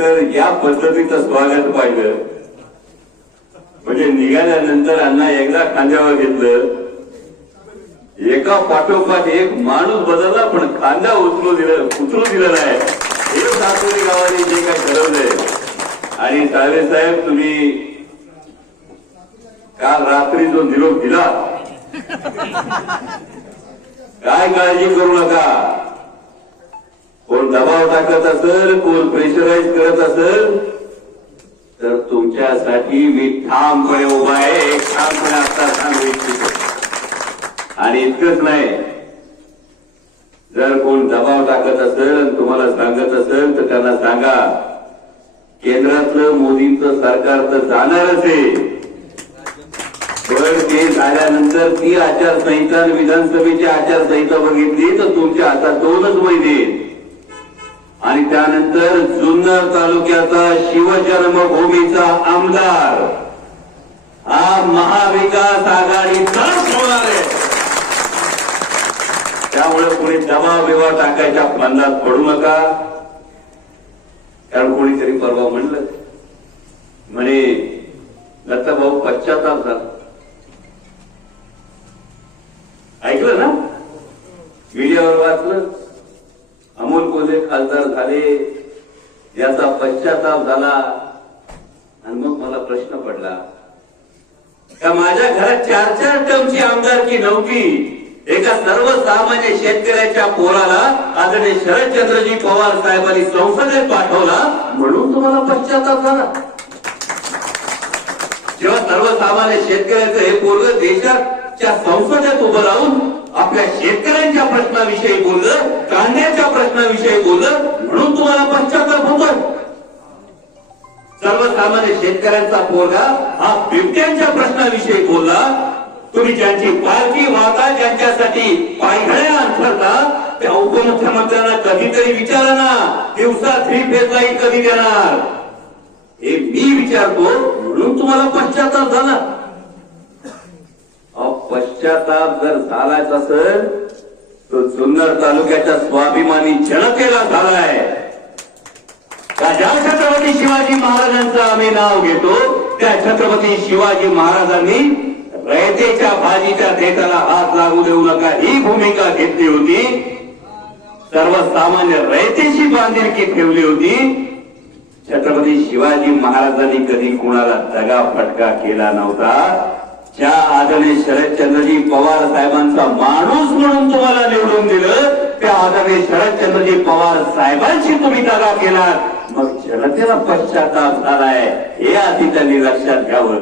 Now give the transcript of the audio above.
तर या पद्धतीचं स्वागत पाहिलं. म्हणजे निघाल्यानंतर अण्णा एकदा खांद्यावर घेतलं. एका पाठोपाठ एक माणूस बदलला पण खांदा उचलू दिलं उचलू दिलं नाही. हे सातोरी गावाने जे काय ठरवलंय. आणि साहेब साहेब तुम्ही काल रात्री जो निरोप दिला काय काळजी करू नका. कोण दबाव टाकत असेल कोण प्रेशराईज करत असेल तर तुमच्यासाठी मी ठामपणे उभा आहे ठामपणे आता सांगू इच्छितो आणि इतकंच नाही जर कोण दबाव टाकत असेल आणि तुम्हाला सांगत असेल तर त्यांना सांगा केंद्रातलं मोदींचं सरकार तर जाणारच आहे पण ते झाल्यानंतर ती आचारसंहिता आणि विधानसभेची आचारसंहिता बघितली तर तुमच्या हातात दोनच महिने आहेत. आणि त्यानंतर जुन्नर तालुक्याचा शिवजन्मभूमीचा आमदार. हा महाविकास आघाडीचाच होणार आहे. त्यामुळे कोणी दबाव बिबाव टाकायच्या फंदात पडू नका. कारण कोणीतरी परवा म्हणलं. म्हणे दत्ता भाऊ पश्चाताप झाला. ऐकलं ना? मीडियावर वाचलं. अमोल कोल्हे खासदार झाले याचा पश्चाताप झाला आणि मग मला प्रश्न पडला का माझ्या घरात चार चार टर्मची आमदारकी नव्हती? एका सर्वसामान्य शेतकऱ्याच्या पोराला आदरणीय शरदचंद्रजी पवार साहेबांनी संसदेत पाठवला म्हणून तुम्हाला पश्चाताप झाला. जेव्हा सर्वसामान्य शेतकऱ्याचं हे पोरग देशाच्या संसदेत उभं राहून आपल्या शेतकऱ्या प्रश्नाविषयी बोललं कांद्याच्या प्रश्नाविषयी बोललं म्हणून तुम्हाला पश्चाताप होतोय. सर्वसामान्य शेतकऱ्यांचा पोरगा हा बिबट्यांच्या प्रश्नाविषयी बोलला. तुम्ही ज्यांची पालखी वाहता ज्यांच्यासाठी पायघड्या अंथरता त्या उपमुख्यमंत्र्यांना कधीतरी विचारा ना. दिवसा थ्री फेजलाही कधी देणार? हे मी विचारतो म्हणून तुम्हाला पश्चाताप झाला. पश्चाताप जर झालाच असेल तो जुन्नर तालुक्याच्या स्वाभिमानी जनतेला झालाय. का ज्या छत्रपती शिवाजी महाराजांचं आम्ही नाव घेतो त्या छत्रपती शिवाजी महाराजांनी रयतेच्या भाजीच्या देताला हात लागू देऊ नका ही भूमिका घेतली होती. सर्वसामान्य रयतेशी बांधिलकी ठेवली होती. छत्रपती शिवाजी महाराजांनी कधी कुणाला दगा फटका केला नव्हता? ज्या आदरणीय शरदचंद्रजी पवार साहेबांना माणूस म्हणून तुम्हाला निवडून दिलं त्या आदरणीय शरदचंद्रजी पवार साहेबांशी तुम्ही दगा केला. मग जनतेला पश्चाताप झालाय. हे आधी त्यांनी लक्षात घ्यावं.